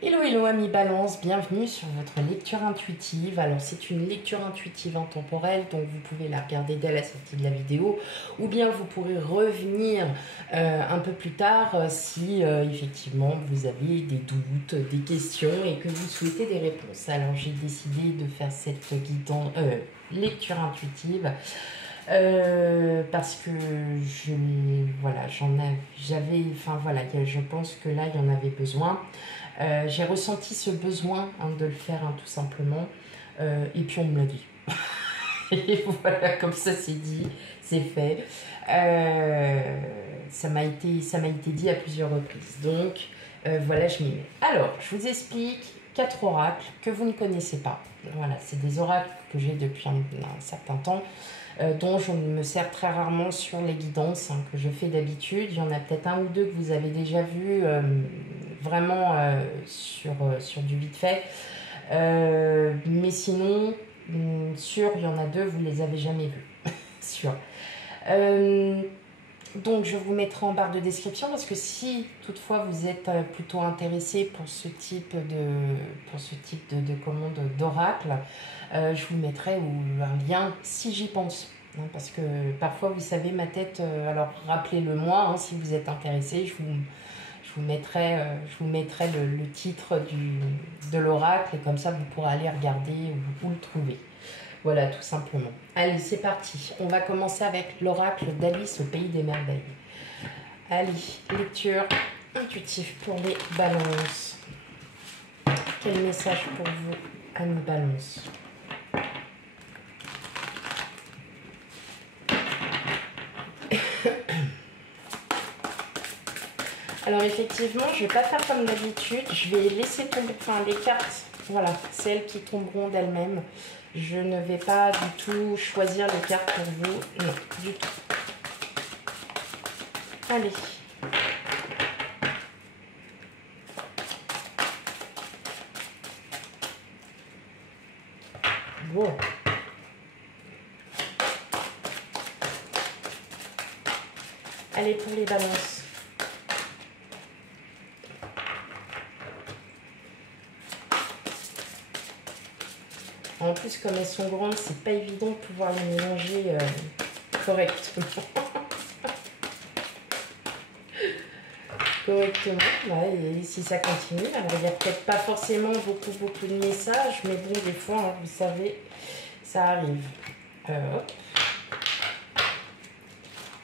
Hello, hello amis Balance, bienvenue sur votre lecture intuitive. Alors c'est une lecture intuitive intemporelle, donc vous pouvez la regarder dès la sortie de la vidéo ou bien vous pourrez revenir un peu plus tard si effectivement vous avez des doutes, des questions et que vous souhaitez des réponses. Alors j'ai décidé de faire cette lecture intuitive parce que je pense que là il y en avait besoin. J'ai ressenti ce besoin de le faire tout simplement, et puis on me l'a dit. Et voilà, comme ça c'est dit, c'est fait. Ça m'a été dit à plusieurs reprises. Donc voilà, je m'y mets. Alors, je vous explique 4 oracles que vous ne connaissez pas. Voilà, c'est des oracles que j'ai depuis un certain temps, dont je me sers très rarement sur les guidances que je fais d'habitude. Il y en a peut-être un ou deux que vous avez déjà vu vraiment sur du vite fait. Mais sinon, sûr, il y en a deux, vous ne les avez jamais vus. Sûr. Donc je vous mettrai en barre de description parce que si toutefois vous êtes plutôt intéressé pour ce type de commande d'oracle, je vous mettrai un lien si j'y pense. Parce que parfois vous savez ma tête, alors rappelez-le moi si vous êtes intéressé, je vous mettrai le titre de l'oracle et comme ça vous pourrez aller regarder où le trouver. Voilà, tout simplement. Allez, c'est parti. On va commencer avec l'oracle d'Alice au Pays des Merveilles. Allez, lecture intuitive pour les balances. Quel message pour vous, amis balance? Alors effectivement, je ne vais pas faire comme d'habitude. Je vais laisser tomber les cartes. Voilà, celles qui tomberont d'elles-mêmes. Je ne vais pas du tout choisir les cartes pour vous. Non, du tout. Allez. Bon. Allez, pour les balances. En plus, comme elles sont grandes, c'est pas évident de pouvoir les mélanger correctement. Et si ça continue, alors il n'y a peut-être pas forcément beaucoup de messages, mais bon, des fois, vous savez, ça arrive. Hop.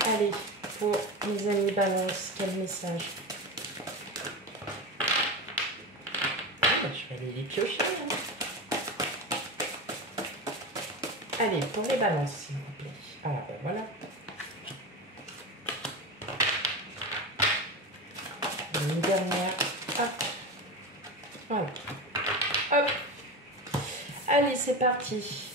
Allez, pour mes amis balance, quel message? Je vais aller les piocher. Allez, pour les balances, s'il vous plaît. Alors, ben voilà. Une dernière. Hop. Voilà. Hop. Allez, c'est parti.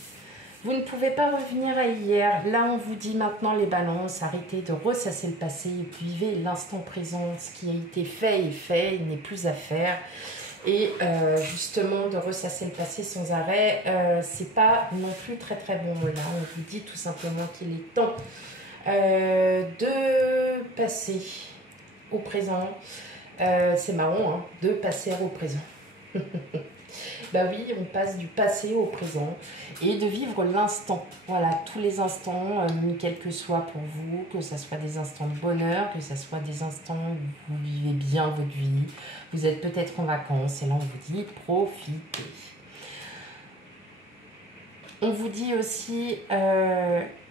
Vous ne pouvez pas revenir à hier. Là, on vous dit maintenant, les balances, arrêtez de ressasser le passé et puis vivez l'instant présent. Ce qui a été fait est fait, il n'est plus à faire. Et justement, de ressasser le passé sans arrêt, c'est pas non plus très bon. Là, on vous dit tout simplement qu'il est temps de passer au présent. C'est marrant, de passer au présent. Bah oui, on passe du passé au présent et de vivre l'instant. Voilà, tous les instants, quels que soient pour vous, que ce soit des instants de bonheur, que ce soit des instants où vous vivez bien votre vie. Vous êtes peut-être en vacances et là on vous dit profitez. On vous dit aussi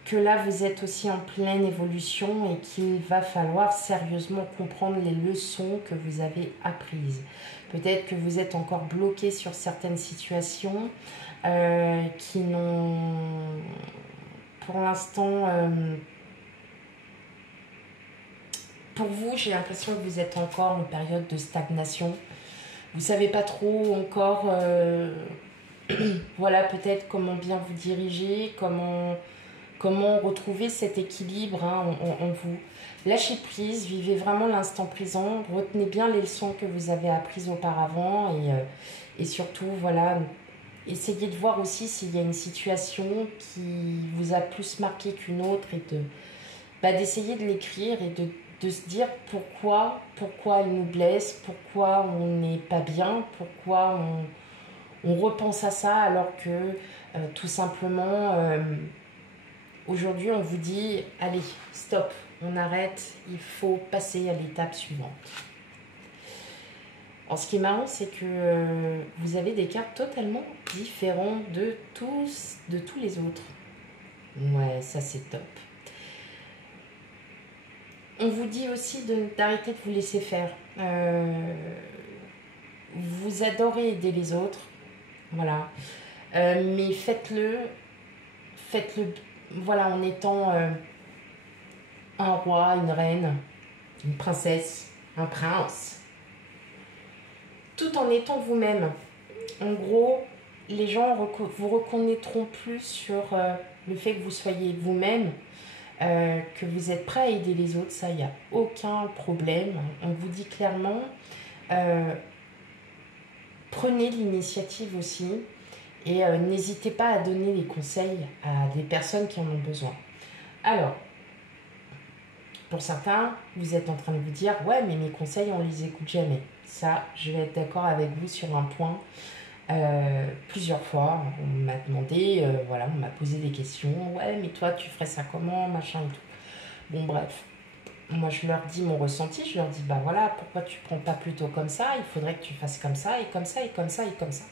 que là vous êtes aussi en pleine évolution et qu'il va falloir sérieusement comprendre les leçons que vous avez apprises. Peut-être que vous êtes encore bloqué sur certaines situations qui n'ont pour l'instant... pour vous, j'ai l'impression que vous êtes encore en période de stagnation. Vous ne savez pas trop encore... voilà, peut-être comment bien vous diriger, comment retrouver cet équilibre en vous. Lâchez prise, vivez vraiment l'instant présent, retenez bien les leçons que vous avez apprises auparavant et surtout, voilà, essayez de voir aussi s'il y a une situation qui vous a plus marqué qu'une autre et d'essayer de l'écrire et de se dire pourquoi elle nous blesse, pourquoi on n'est pas bien, pourquoi on repense à ça alors que tout simplement aujourd'hui on vous dit allez stop, on arrête, il faut passer à l'étape suivante. Alors, ce qui est marrant, c'est que vous avez des cartes totalement différentes de tous les autres. Ouais, ça c'est top. On vous dit aussi d'arrêter de vous laisser faire. Vous adorez aider les autres, voilà. Mais faites-le, voilà, en étant un roi, une reine, une princesse, un prince. Tout en étant vous-même. En gros, les gens vous reconnaîtront plus sur le fait que vous soyez vous-même, que vous êtes prêt à aider les autres, ça, il n'y a aucun problème. On vous dit clairement, prenez l'initiative aussi et n'hésitez pas à donner les conseils à des personnes qui en ont besoin. Alors, pour certains, vous êtes en train de vous dire « Ouais, mais mes conseils, on ne les écoute jamais. » Ça, je vais être d'accord avec vous sur un point. Plusieurs fois, on m'a demandé, voilà, on m'a posé des questions. « Ouais, mais toi, tu ferais ça comment ?» Machin et tout. Bon, bref. Moi, je leur dis mon ressenti. Je leur dis « Bah voilà, pourquoi tu ne prends pas plutôt comme ça? Il faudrait que tu fasses comme ça, et comme ça, et comme ça, et comme ça. »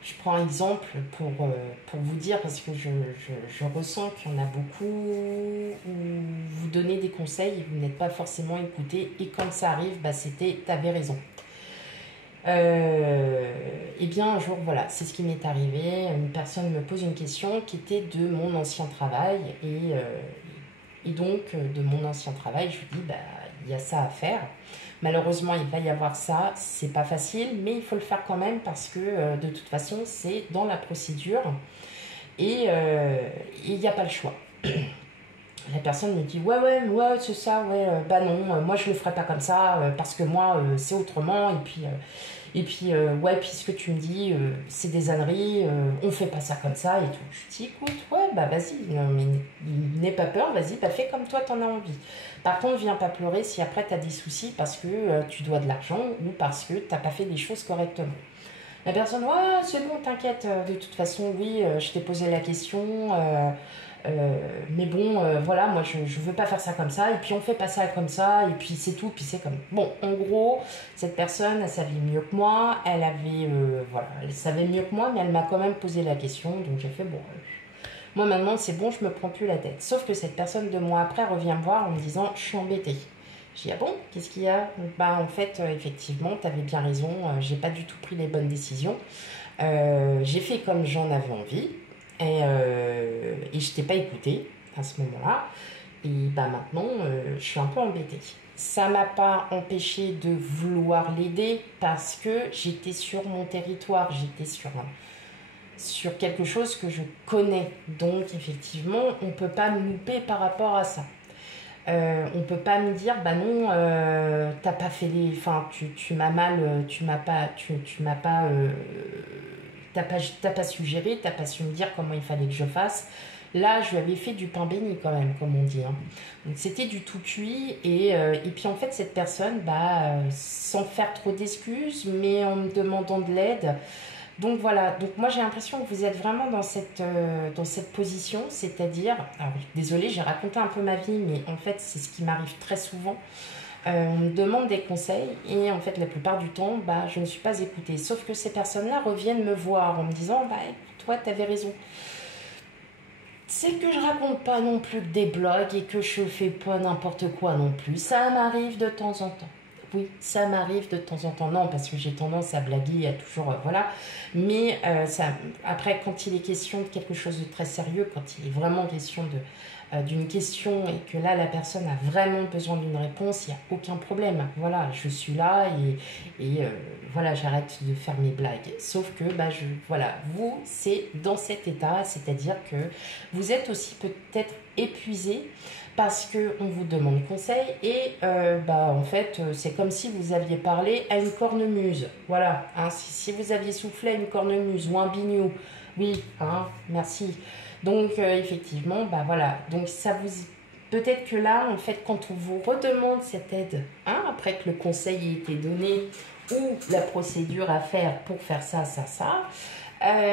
Je prends un exemple pour vous dire, parce que je ressens qu'il y en a beaucoup où vous donnez des conseils et vous n'êtes pas forcément écouté. Et quand ça arrive, bah c'était « t'avais raison ». Et bien un jour, voilà, c'est ce qui m'est arrivé. Une personne me pose une question qui était de mon ancien travail. Et donc, de mon ancien travail, je lui dis, bah, il y a ça à faire. Malheureusement, il va y avoir ça, c'est pas facile, mais il faut le faire quand même parce que de toute façon, c'est dans la procédure et il n'y a pas le choix. La personne me dit ouais, c'est ça, ouais, bah non, moi je le ferai pas comme ça parce que moi c'est autrement et puis ouais, puis ce que tu me dis c'est des âneries, on fait pas ça comme ça et tout. Je dis écoute, ouais, bah vas-y, mais n'aie pas peur, vas-y, bah fais comme toi t'en as envie. Par contre, viens pas pleurer si après t'as des soucis parce que tu dois de l'argent ou parce que t'as pas fait les choses correctement. La personne, ouais, c'est bon, t'inquiète, de toute façon, oui, je t'ai posé la question, mais bon, voilà, moi je veux pas faire ça comme ça, et puis on fait pas ça comme ça, et puis c'est tout, puis c'est comme. Bon, en gros, cette personne, elle savait mieux que moi, voilà, elle savait mieux que moi, mais elle m'a quand même posé la question, donc j'ai fait, bon, moi maintenant c'est bon, je me prends plus la tête. Sauf que cette personne 2 mois après revient me voir en me disant, je suis embêtée. Je dis, ah bon, qu'est-ce qu'il y a? Bah en fait, effectivement, t'avais bien raison, j'ai pas du tout pris les bonnes décisions. J'ai fait comme j'en avais envie et je t'ai pas écouté à ce moment-là. Et bah maintenant, je suis un peu embêtée. Ça m'a pas empêché de vouloir l'aider parce que j'étais sur mon territoire, j'étais sur quelque chose que je connais. Donc effectivement, on peut pas me louper par rapport à ça. On peut pas me dire bah non, t'as pas fait les, enfin tu m'as mal, t'as pas suggéré, t'as pas su me dire comment il fallait que je fasse. Là, je lui avais fait du pain béni quand même, comme on dit. Hein. Donc c'était du tout cuit et puis en fait cette personne, bah sans faire trop d'excuses, mais en me demandant de l'aide. Donc voilà, donc moi j'ai l'impression que vous êtes vraiment dans cette position, c'est-à-dire, alors désolée, j'ai raconté un peu ma vie, mais en fait c'est ce qui m'arrive très souvent. On me demande des conseils et en fait la plupart du temps, bah, je ne suis pas écoutée. Sauf que ces personnes-là reviennent me voir en me disant, bah toi t'avais raison. C'est que je raconte pas non plus que des blogs et que je fais pas n'importe quoi non plus. Ça m'arrive de temps en temps. Oui, ça m'arrive de temps en temps. Non, parce que j'ai tendance à blaguer, à toujours... voilà. Mais après, quand il est question de quelque chose de très sérieux, quand il est vraiment question d'une question et que là, la personne a vraiment besoin d'une réponse, il n'y a aucun problème. Voilà, je suis là et voilà, j'arrête de faire mes blagues. Sauf que, bah, voilà, vous, c'est dans cet état, c'est-à-dire que vous êtes aussi peut-être épuisé parce qu'on vous demande conseil et bah, en fait, c'est comme si vous aviez parlé à une cornemuse. Voilà, hein, si vous aviez soufflé à une cornemuse ou un biniou, oui, hein, merci. Donc, effectivement, bah voilà, donc ça vous Peut-être que là, en fait, quand on vous redemande cette aide, hein, après que le conseil ait été donné ou la procédure à faire pour faire ça,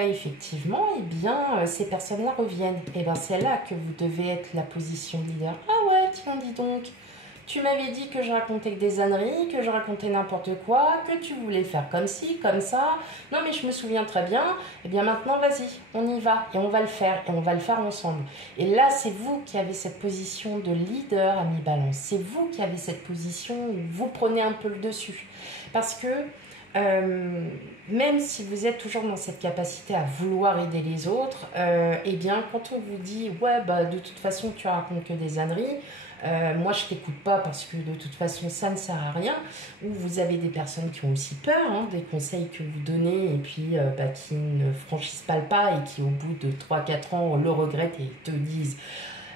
effectivement, eh bien, ces personnes-là reviennent. Et bien, c'est là que vous devez être la position de leader. Ah ouais, tiens, dis donc, tu m'avais dit que je racontais que des âneries, que je racontais n'importe quoi, que tu voulais faire comme ci, comme ça. Non, mais je me souviens très bien. Eh bien, maintenant, vas-y, on y va. Et on va le faire. Et on va le faire ensemble. Et là, c'est vous qui avez cette position de leader, ami Balance. C'est vous qui avez cette position où vous prenez un peu le dessus. Parce que même si vous êtes toujours dans cette capacité à vouloir aider les autres, eh bien, quand on vous dit « Ouais, bah, de toute façon, tu racontes que des âneries », moi je t'écoute pas parce que de toute façon ça ne sert à rien, ou vous avez des personnes qui ont aussi peur des conseils que vous donnez et puis qui ne franchissent pas le pas et qui au bout de 3-4 ans le regrettent et te disent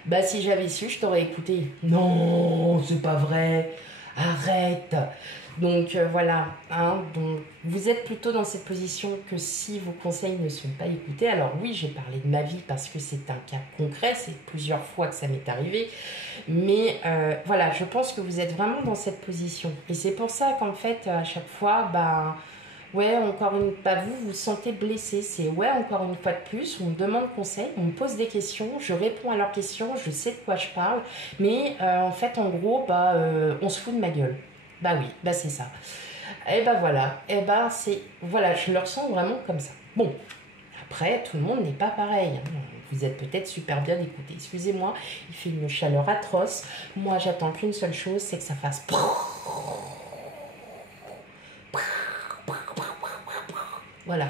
bah si j'avais su je t'aurais écouté. Non, c'est pas vrai, arrête. Donc voilà, donc, vous êtes plutôt dans cette position que si vos conseils ne sont pas écoutés. Alors oui, j'ai parlé de ma vie parce que c'est un cas concret, c'est plusieurs fois que ça m'est arrivé. Mais voilà, je pense que vous êtes vraiment dans cette position. Et c'est pour ça qu'en fait, à chaque fois, ouais, encore une fois, vous vous sentez blessé. C'est ouais, encore une fois de plus, on me demande conseil, on me pose des questions, je réponds à leurs questions, je sais de quoi je parle. Mais en fait, en gros, on se fout de ma gueule. Bah oui, bah c'est ça. Et bah voilà, et bah c'est... Voilà, je le ressens vraiment comme ça. Bon, après, tout le monde n'est pas pareil. Vous êtes peut-être super bien écouté. Excusez-moi, il fait une chaleur atroce. Moi, j'attends qu'une seule chose, c'est que ça fasse... Voilà.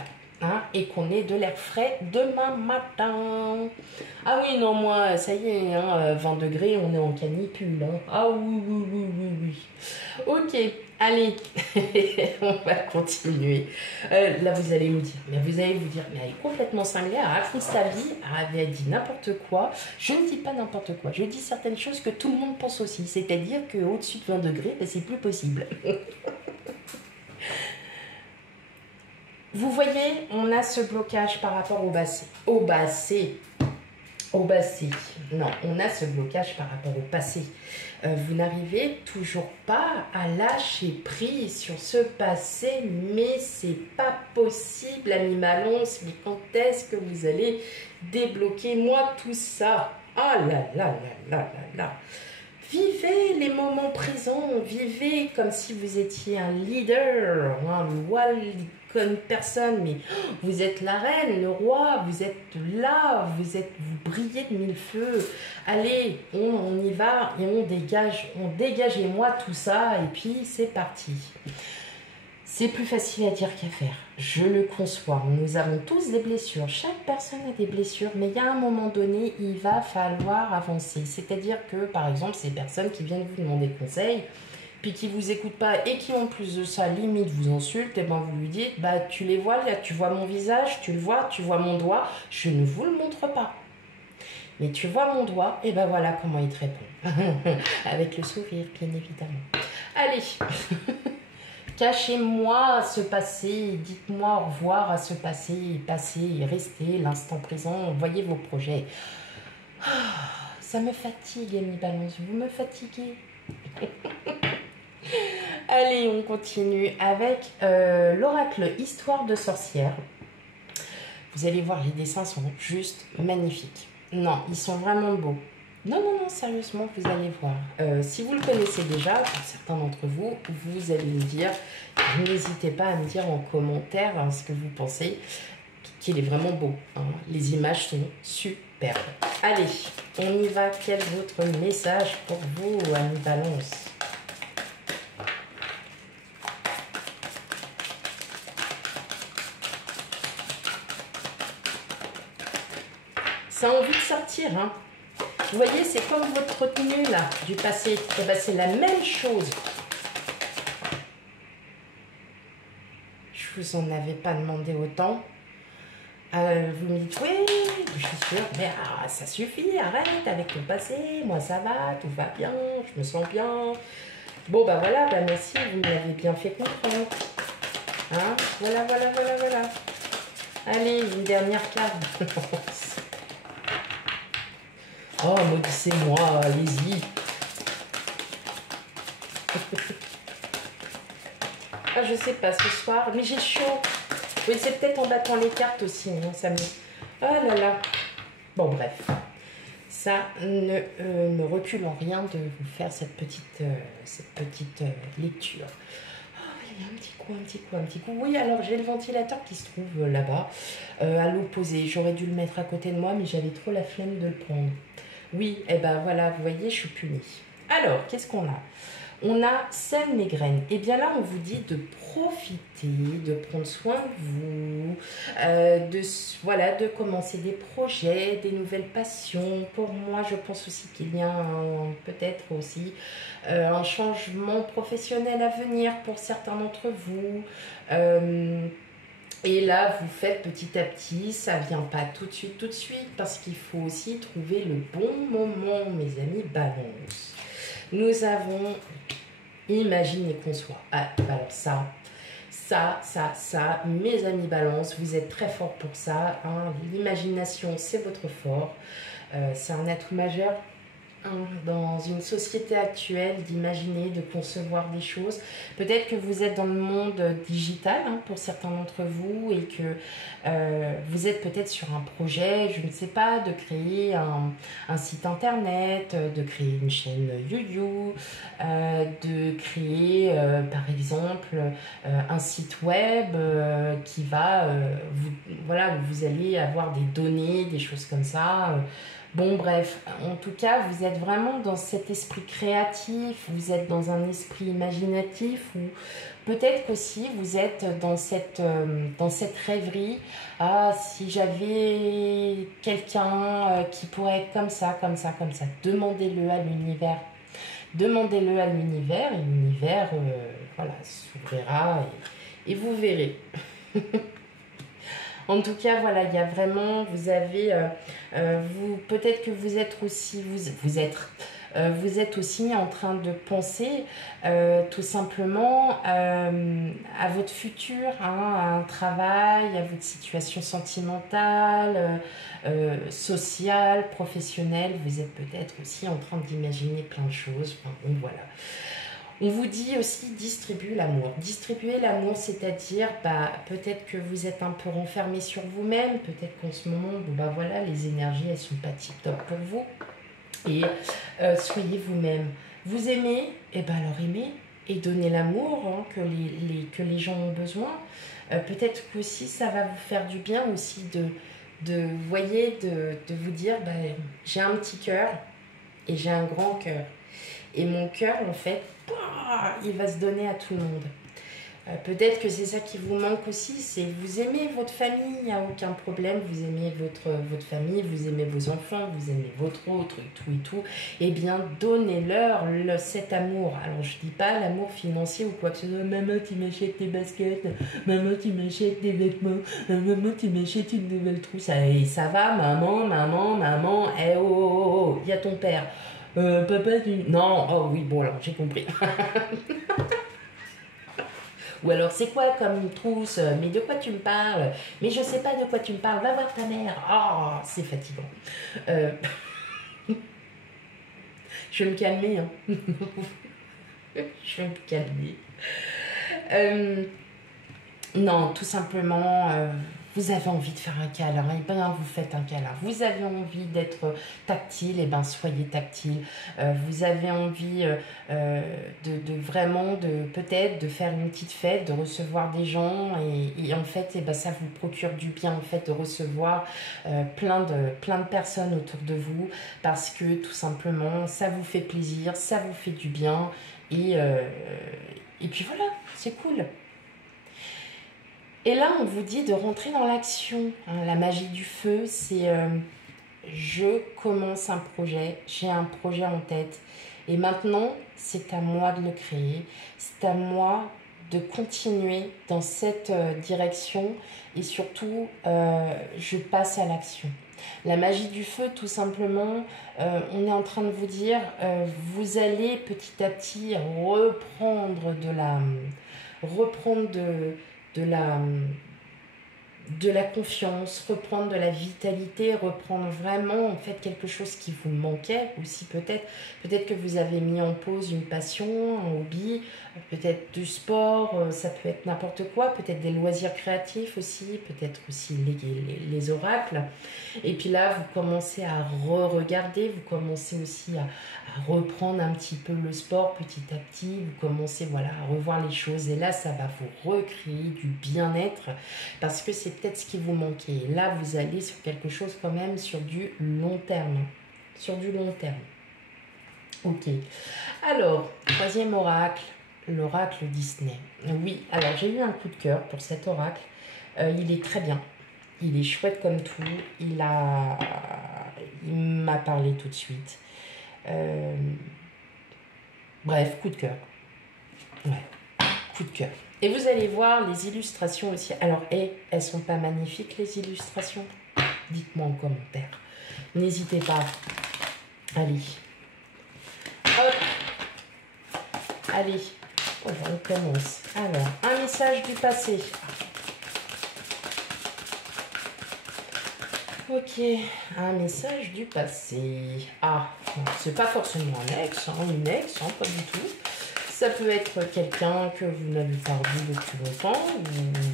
Et qu'on ait de l'air frais demain matin. Ah oui, non, moi, ça y est, 20 degrés, on est en canicule. Ah oui, oui, oui, oui, oui. Ok, allez, on va continuer. Là, vous allez me dire, mais elle est complètement cinglée, elle raconte sa vie, elle dit n'importe quoi. Je ne dis pas n'importe quoi, je dis certaines choses que tout le monde pense aussi. C'est-à-dire qu'au-dessus de 20 degrés, c'est plus possible. Vous voyez, on a ce blocage par rapport au passé. Au passé. Non, on a ce blocage par rapport au passé. Vous n'arrivez toujours pas à lâcher prise sur ce passé, mais c'est pas possible, ami Balance. Mais quand est-ce que vous allez débloquer moi tout ça? Ah là là là là là là. Vivez les moments présents, vivez comme si vous étiez un leader, comme personne, mais vous êtes la reine, le roi, vous êtes là, vous brillez de mille feux. Allez, on y va et dégagez-moi tout ça et puis c'est parti. C'est plus facile à dire qu'à faire, je le conçois. Nous avons tous des blessures, chaque personne a des blessures, mais il y a un moment donné, il va falloir avancer. C'est-à-dire que, par exemple, ces personnes qui viennent vous demander conseil, puis qui ne vous écoutent pas et qui en plus de ça, limite, vous insultent, et ben vous lui dites, tu les vois, là, tu vois mon visage, tu le vois, tu vois mon doigt, je ne vous le montre pas. Mais tu vois mon doigt, et ben voilà comment il te répond. Avec le sourire, bien évidemment. Allez. Cachez-moi ce passé, dites-moi au revoir à ce passé, passez, restez l'instant présent, voyez vos projets. Ça me fatigue, ami Balance, vous me fatiguez. Allez, on continue avec l'oracle Histoire de sorcière. Vous allez voir, les dessins sont juste magnifiques. Non, ils sont vraiment beaux. Non, sérieusement, vous allez voir. Si vous le connaissez déjà, pour certains d'entre vous, vous allez me dire, n'hésitez pas à me dire en commentaire ce que vous pensez, qu'il est vraiment beau. Les images sont superbes. Allez, on y va. Quel est votre message pour vous, ami Balance? Ça a envie de sortir, Vous voyez, c'est comme votre tenue là, du passé. Eh ben, c'est la même chose. Je vous en avais pas demandé autant. Vous me dites, oui, je suis sûre, mais ça suffit, arrête avec ton passé. Moi, ça va, tout va bien, je me sens bien. Bon, voilà, merci, vous m'avez bien fait comprendre. Voilà. Allez, une dernière carte. Oh, maudissez-moi, allez-y. Ah, je sais pas, ce soir, mais j'ai chaud. Oui, c'est peut-être en battant les cartes aussi, hein, ça me... Ah là là. Bon, bref. Ça ne me recule en rien de vous faire cette petite lecture. Il y a un petit coup, un petit coup, un petit coup. Oui, alors j'ai le ventilateur qui se trouve là-bas, à l'opposé. J'aurais dû le mettre à côté de moi, mais j'avais trop la flemme de le prendre. Oui, et ben voilà, vous voyez, je suis punie. Alors, qu'est-ce qu'on a? On a scène migraine. Et bien là, on vous dit de profiter, de prendre soin de vous, voilà, de commencer des projets, des nouvelles passions. Pour moi, je pense aussi qu'il y a peut-être aussi un changement professionnel à venir pour certains d'entre vous. Et là, vous faites petit à petit, ça vient pas tout de suite, parce qu'il faut aussi trouver le bon moment, mes amis, balance. Nous avons imaginé qu'on soit. Ah, alors ça, mes amis balance, vous êtes très forts pour ça. Hein. L'imagination, c'est votre fort. C'est un atout majeur dans une société actuelle d'imaginer, de concevoir des choses. Peut-être que vous êtes dans le monde digital hein, pour certains d'entre vous et que vous êtes peut-être sur un projet, je ne sais pas, de créer un site internet, de créer une chaîne YouTube, de créer par exemple un site web qui va, voilà, où vous allez avoir des données, des choses comme ça. Bon, bref, en tout cas, vous êtes vraiment dans cet esprit créatif, vous êtes dans un esprit imaginatif, ou peut-être qu'aussi vous êtes dans cette rêverie. Ah, si j'avais quelqu'un qui pourrait être comme ça, comme ça, comme ça, demandez-le à l'univers. Demandez-le à l'univers, et l'univers, voilà, s'ouvrira et vous verrez. En tout cas, voilà, il y a vraiment, vous avez, peut-être que vous êtes aussi, vous êtes aussi en train de penser tout simplement à votre futur, hein, à un travail, à votre situation sentimentale, sociale, professionnelle. Vous êtes peut-être aussi en train d'imaginer plein de choses. Enfin, bon, voilà. On vous dit aussi distribuer l'amour. Distribuer l'amour, c'est-à-dire peut-être que vous êtes un peu renfermé sur vous-même, peut-être qu'en ce moment, voilà, les énergies, elles sont pas tip-top pour vous. Et soyez vous-même. Vous aimez, et alors aimez et donnez l'amour hein, que les gens ont besoin. Peut-être qu'aussi ça va vous faire du bien aussi de vous dire, j'ai un petit cœur et j'ai un grand cœur. Et mon cœur, en fait, il va se donner à tout le monde. Peut-être que c'est ça qui vous manque aussi, c'est vous aimez votre famille, il n'y a aucun problème, vous aimez votre famille, vous aimez vos enfants, vous aimez votre autre, et tout. Eh bien, donnez-leur cet amour. Alors, je dis pas l'amour financier ou quoi que ce soit. Maman, tu m'achètes tes baskets, maman, tu m'achètes des vêtements, maman, tu m'achètes une nouvelle trousse. Et ça va, maman, il y a ton père. Papa, tu... Non, oh oui, bon alors, j'ai compris. Ou alors, c'est quoi comme trousse? Mais de quoi tu me parles? Mais je sais pas de quoi tu me parles. Va voir ta mère. Oh, c'est fatigant. Je vais me calmer. Hein. Je vais me calmer. Non, tout simplement, vous avez envie de faire un câlin, et bien vous faites un câlin. Vous avez envie d'être tactile, et bien soyez tactile. Vous avez envie vraiment peut-être de faire une petite fête, de recevoir des gens et en fait, ça vous procure du bien en fait de recevoir plein de personnes autour de vous parce que tout simplement ça vous fait plaisir, ça vous fait du bien et puis voilà, c'est cool. Et là, on vous dit de rentrer dans l'action. Hein, la magie du feu, c'est je commence un projet, j'ai un projet en tête. Et maintenant, c'est à moi de le créer. C'est à moi de continuer dans cette direction. Et surtout, je passe à l'action. La magie du feu, tout simplement, on est en train de vous dire, vous allez petit à petit reprendre de la de la confiance, reprendre de la vitalité, reprendre vraiment en fait quelque chose qui vous manquait aussi peut-être. Peut-être que vous avez mis en pause une passion, un hobby, peut-être du sport, ça peut être n'importe quoi, peut-être des loisirs créatifs aussi, peut-être aussi les oracles. Et puis là, vous commencez à re-regarder, vous commencez aussi à reprendre un petit peu le sport petit à petit, vous commencez voilà, à revoir les choses et là, ça va vous recréer du bien-être parce que c'est peut-être ce qui vous manquait. Et là, vous allez sur quelque chose quand même sur du long terme. Sur du long terme. Ok. Alors, troisième oracle, l'oracle Disney. Oui, alors j'ai eu un coup de cœur pour cet oracle. Il est très bien. Il est chouette comme tout. Il m'a parlé tout de suite. Bref, coup de cœur. Ouais, coup de cœur. Et vous allez voir les illustrations aussi. Alors, elles sont pas magnifiques les illustrations? Dites-moi en commentaire. N'hésitez pas. Allez. Hop. Allez. Oh, on commence. Alors, un message du passé. Ok, un message du passé. Ah, c'est pas forcément un ex, hein, une ex, hein, pas du tout. Ça peut être quelqu'un que vous n'avez pas vu depuis longtemps, ou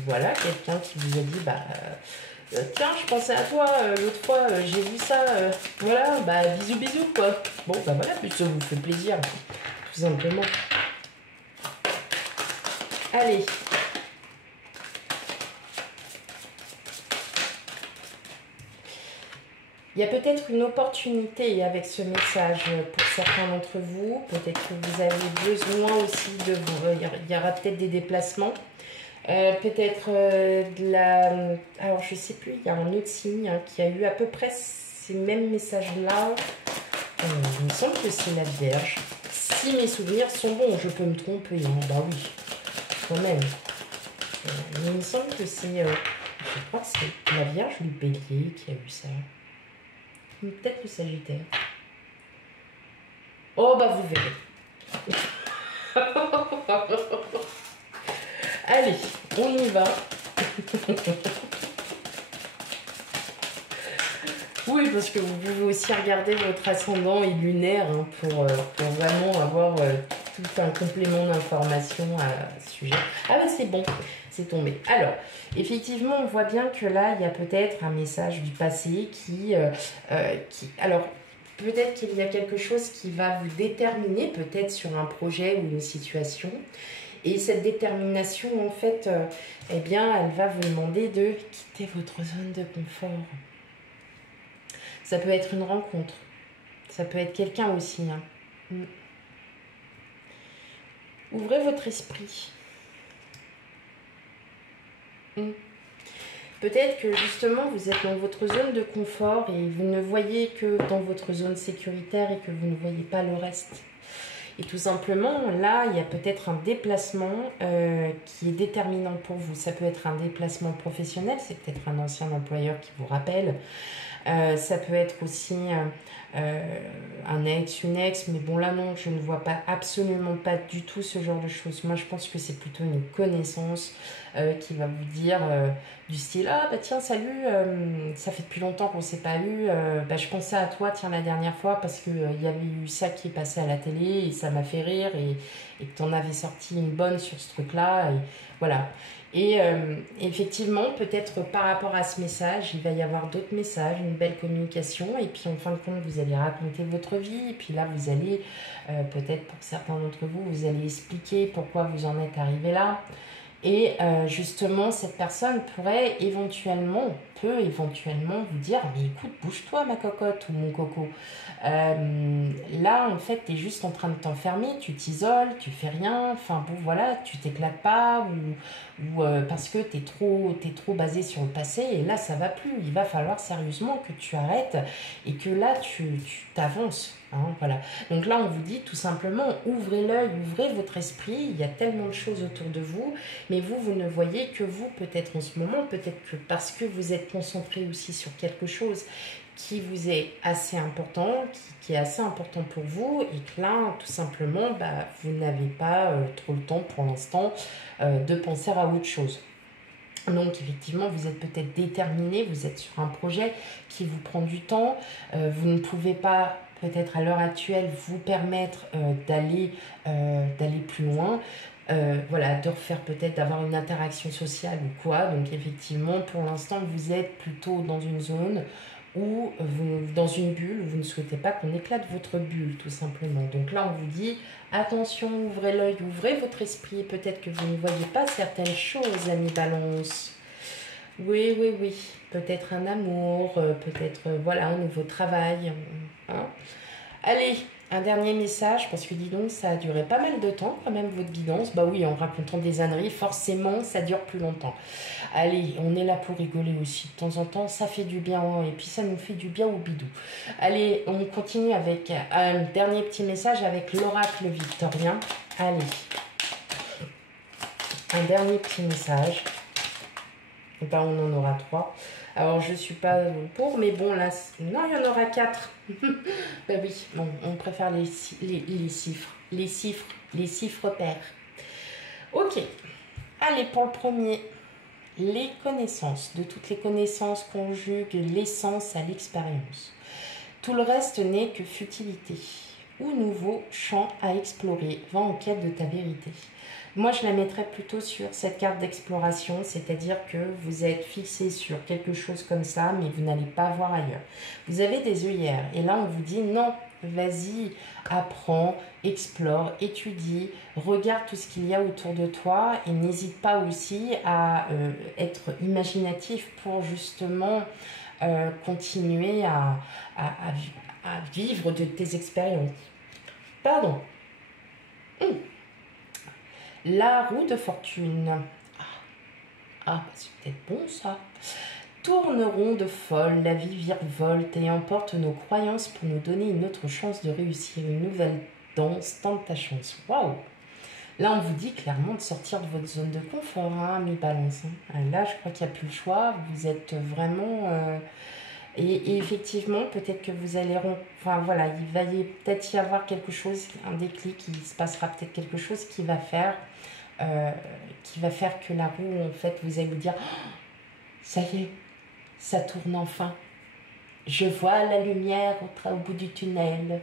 voilà, quelqu'un qui vous a dit, bah, tiens, je pensais à toi, l'autre fois, j'ai vu ça, voilà, bah, bisous, bisous, quoi. Bon, bah voilà, puis ça vous fait plaisir, tout simplement. Allez. Il y a peut-être une opportunité avec ce message pour certains d'entre vous. Peut-être que vous avez besoin aussi de vous... Il y aura peut-être des déplacements. Peut-être de la... Alors, je ne sais plus, il y a un autre signe hein, qui a eu à peu près ces mêmes messages-là. Il me semble que c'est la Vierge. Si mes souvenirs sont bons, je peux me tromper. Hein. Bah oui, quand même. Mais il me semble que c'est... je crois que c'est la Vierge ou le Bélier qui a eu ça. Peut-être le Sagittaire. Oh, bah vous verrez. Allez, on y va. Oui, parce que vous pouvez aussi regarder votre ascendant et lunaire hein, pour vraiment avoir tout un complément d'information à ce sujet. Ah bah c'est bon, c'est tombé. Alors, effectivement, on voit bien que là, il y a peut-être un message du passé alors, peut-être qu'il y a quelque chose qui va vous déterminer, peut-être sur un projet ou une situation. Et cette détermination, en fait, eh bien, elle va vous demander de quitter votre zone de confort. Ça peut être une rencontre. Ça peut être quelqu'un aussi. Hein. Ouvrez votre esprit. Peut-être que justement vous êtes dans votre zone de confort et vous ne voyez que dans votre zone sécuritaire et que vous ne voyez pas le reste. Et tout simplement, là, il y a peut-être un déplacement qui est déterminant pour vous. Ça peut être un déplacement professionnel, c'est peut-être un ancien employeur qui vous rappelle. Ça peut être aussi un ex, une ex, mais bon là non, je ne vois pas absolument pas du tout ce genre de choses. Moi je pense que c'est plutôt une connaissance qui va vous dire du style ah bah tiens salut, ça fait depuis longtemps qu'on ne s'est pas eu, bah, je pensais à toi tiens la dernière fois parce que il y avait eu ça qui est passé à la télé et ça m'a fait rire et que tu en avais sorti une bonne sur ce truc là et voilà. Et effectivement, peut-être par rapport à ce message, il va y avoir d'autres messages, une belle communication. Et puis en fin de compte, vous allez raconter votre vie. Et puis là, vous allez, peut-être pour certains d'entre vous, vous allez expliquer pourquoi vous en êtes arrivé là. Et justement, cette personne peut éventuellement vous dire « Mais écoute, bouge-toi ma cocotte ou mon coco. Là, en fait, tu es juste en train de t'enfermer, tu t'isoles, tu fais rien. Enfin bon, voilà, tu t'éclates pas ou parce que t'es trop basé sur le passé. Et là, ça va plus. Il va falloir sérieusement que tu arrêtes et que là, tu t'avances. Hein, voilà. Donc là, on vous dit tout simplement, ouvrez l'œil, ouvrez votre esprit. Il y a tellement de choses autour de vous. Mais vous ne voyez que vous, peut-être en ce moment, peut-être que parce que vous êtes concentré aussi sur quelque chose qui vous est assez important, qui est assez important pour vous, et que là, tout simplement, vous n'avez pas trop le temps pour l'instant de penser à autre chose. Donc effectivement, vous êtes peut-être déterminé, vous êtes sur un projet qui vous prend du temps, vous ne pouvez pas peut-être à l'heure actuelle vous permettre d'aller plus loin, voilà, de refaire peut-être d'avoir une interaction sociale ou quoi. Donc effectivement, pour l'instant, vous êtes plutôt dans une zone où dans une bulle, vous ne souhaitez pas qu'on éclate votre bulle, tout simplement. Donc là, on vous dit, attention, ouvrez l'œil, ouvrez votre esprit, peut-être que vous ne voyez pas certaines choses, amis Balance. Oui, oui, oui, peut-être un amour, peut-être, voilà, un nouveau travail. Hein. Allez, un dernier message, parce que dis donc, ça a duré pas mal de temps, quand même, votre guidance. Bah oui, en racontant des âneries, forcément, ça dure plus longtemps. Allez, on est là pour rigoler aussi. De temps en temps, ça fait du bien, et puis ça nous fait du bien au bidou. Allez, on continue avec un dernier petit message avec l'oracle victorien. Allez, un dernier petit message. Et ben, on en aura 3. Alors, je ne suis pas pour, mais bon, là, non, il y en aura 4. Ben oui, bon, on préfère les chiffres. Les chiffres pairs. Ok. Allez, pour le premier, les connaissances. De toutes les connaissances conjuguent l'essence à l'expérience. Tout le reste n'est que futilité. Ou nouveau champ à explorer. Va en quête de ta vérité. Moi, je la mettrais plutôt sur cette carte d'exploration, c'est-à-dire que vous êtes fixé sur quelque chose comme ça, mais vous n'allez pas voir ailleurs. Vous avez des œillères, et là, on vous dit non, vas-y, apprends, explore, étudie, regarde tout ce qu'il y a autour de toi, et n'hésite pas aussi à être imaginatif pour justement continuer à vivre de tes expériences. Pardon. La roue de fortune. C'est peut-être bon ça. Tourne ronde folle, la vie virevolte et emporte nos croyances pour nous donner une autre chance de réussir, une nouvelle danse, tente ta chance. Waouh! Là, on vous dit clairement de sortir de votre zone de confort, hein, mi balance. Hein. Là, je crois qu'il n'y a plus le choix. Vous êtes vraiment... Et effectivement, peut-être que vous allez... Enfin, voilà, il va peut-être y avoir quelque chose, un déclic, il se passera peut-être quelque chose qui va faire que la roue, en fait, vous allez vous dire oh, ça y est, ça tourne enfin. Je vois la lumière au bout du tunnel.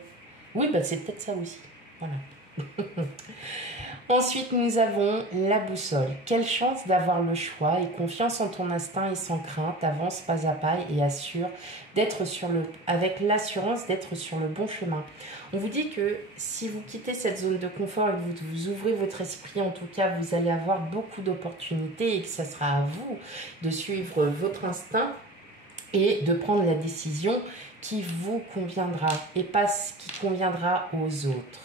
Oui, bah, c'est peut-être ça aussi. Voilà. Ensuite, nous avons la boussole. Quelle chance d'avoir le choix et confiance en ton instinct et sans crainte. Avance pas à pas et assure d'être avec l'assurance d'être sur le bon chemin. On vous dit que si vous quittez cette zone de confort et que vous ouvrez votre esprit, en tout cas, vous allez avoir beaucoup d'opportunités et que ça sera à vous de suivre votre instinct et de prendre la décision qui vous conviendra et pas ce qui conviendra aux autres.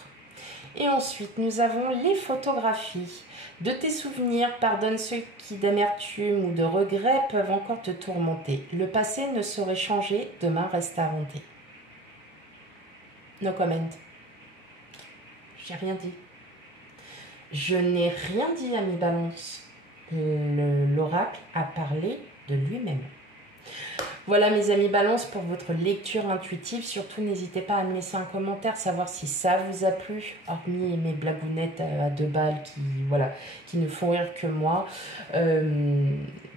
Et ensuite, nous avons les photographies. De tes souvenirs, pardonne ceux qui d'amertume ou de regret peuvent encore te tourmenter. Le passé ne saurait changer, demain reste à inventer. No comment. J'ai rien dit. Je n'ai rien dit à mes balances. L'oracle a parlé de lui-même. Voilà mes amis Balance pour votre lecture intuitive. Surtout n'hésitez pas à me laisser un commentaire, savoir si ça vous a plu, hormis mes blagounettes à 2 balles qui ne font rire que moi.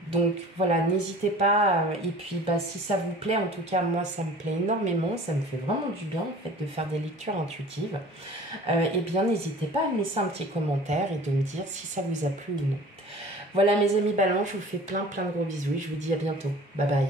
Donc voilà, n'hésitez pas. Et puis si ça vous plaît, en tout cas moi ça me plaît énormément, ça me fait vraiment du bien en fait de faire des lectures intuitives. Et bien n'hésitez pas à me laisser un petit commentaire et de me dire si ça vous a plu ou non. Voilà mes amis Balance, je vous fais plein de gros bisous et je vous dis à bientôt. Bye bye.